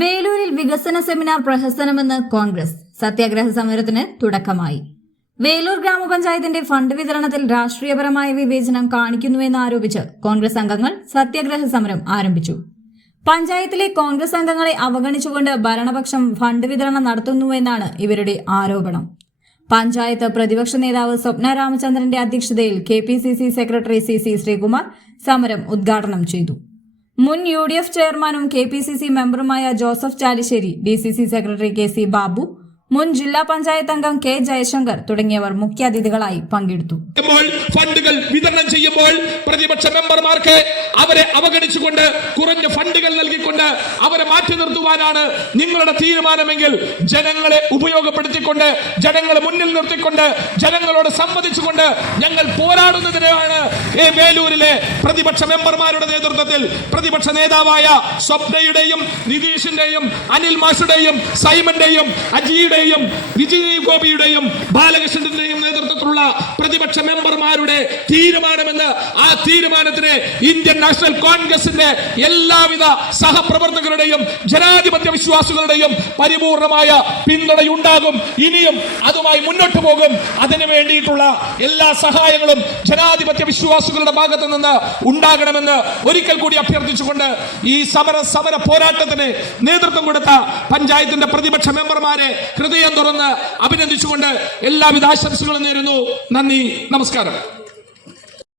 വേലൂരിൽ വികസന സെമിനാർ പ്രഹസനമെന്ന് കോൺഗ്രസ് സത്യാഗ്രഹ സമരത്തിന് തുടക്കമായി. വേലൂർ ഗ്രാമപഞ്ചായത്തിന്റെ ഫണ്ട് വിതരണത്തിൽ രാഷ്ട്രീയപരമായ വിവേചനം കാണിക്കുന്നുവെന്ന് ആരോപിച്ച് കോൺഗ്രസ് അംഗങ്ങൾ സത്യാഗ്രഹ സമരം ആരംഭിച്ചു. പഞ്ചായത്തിലെ കോൺഗ്രസ് അംഗങ്ങളെ അവഗണിച്ചുകൊണ്ട് ഭരണപക്ഷം ഫണ്ട് വിതരണം നടത്തുന്നുവെന്നാണ് ഇവരുടെ ആരോപണം. പഞ്ചായത്ത് പ്രതിപക്ഷ നേതാവ് സ്വപ്ന രാമചന്ദ്രന്റെ അധ്യക്ഷതയിൽ കെ സെക്രട്ടറി സി ശ്രീകുമാർ സമരം ഉദ്ഘാടനം ചെയ്തു. മുൻ യു ഡി എഫ് ചെയർമാനും K P C C മെമ്പറുമായ Joseph Chalissery D C C secretary K C Babu മുൻ ജില്ലാ പഞ്ചായത്ത് അംഗം കെ ജയശങ്കർ തുടങ്ങിയവർ മുഖ്യാതിഥികളായി പങ്കെടുത്തു. ഫണ്ടുകൾ വിതരണം ചെയ്യുമ്പോൾ പ്രതിപക്ഷ മെമ്പർമാർക്ക് അവരെ അവഗണിച്ചുകൊണ്ട് കുറഞ്ഞ ഫണ്ടുകൾ നൽകിക്കൊണ്ട് അവരെ മാറ്റി നിർത്തുവാനാണ് നിങ്ങളുടെ തീരുമാനമെങ്കിൽ ജനങ്ങളെ ഉപയോഗപ്പെടുത്തിക്കൊണ്ട് ജനങ്ങളെ മുന്നിൽ നിർത്തിക്കൊണ്ട് ജനങ്ങളോട് സംവദിച്ചുകൊണ്ട് ഞങ്ങൾ പോരാടുന്നതിനാണ് ഈ വേലൂരിലെ പ്രതിപക്ഷ മെമ്പർമാരുടെ നേതൃത്വത്തിൽ പ്രതിപക്ഷ നേതാവായ സ്വപ്നയുടെയും നിതീഷിന്റെയും അനിൽ മാഷുടെയും സൈമന്റെയും അജിയുടെയും വിജയ് ഗോപിയുടെയും ബാലകൃഷ്ണന്റെയും നേതൃത്വത്തിലുള്ള പ്രതിപക്ഷ മെമ്പർമാരുടെ തീരുമാനമെന്ന് ആ തീരുമാനത്തിന് ഇന്ത്യൻ നാഷണൽ കോൺഗ്രസിന്റെ എല്ലാവിധ സഹപ്രവർത്തകരുടെയും ജനാധിപത്യ വിശ്വാസികളുടെയും പരിപൂർണമായ പിന്തുണയുണ്ടാകും. ഇനിയും അതുമായി മുന്നോട്ട് പോകും. അതിനു വേണ്ടിയിട്ടുള്ള എല്ലാ സഹായങ്ങളും ജനാധിപത്യ വിശ്വാസികളുടെ ഭാഗത്ത് നിന്ന് ഉണ്ടാകണമെന്ന് ഒരിക്കൽ കൂടി അഭ്യർത്ഥിച്ചുകൊണ്ട് ഈ സമര സമര പോരാട്ടത്തിന് നേതൃത്വം കൊടുത്ത പഞ്ചായത്തിന്റെ പ്രതിപക്ഷ മെമ്പർമാരെ ഹൃദയം തുറന്ന് അഭിനന്ദിച്ചുകൊണ്ട് എല്ലാവിധ ആശംസകളും നേരുന്നു. നന്ദി നമസ്കാരം.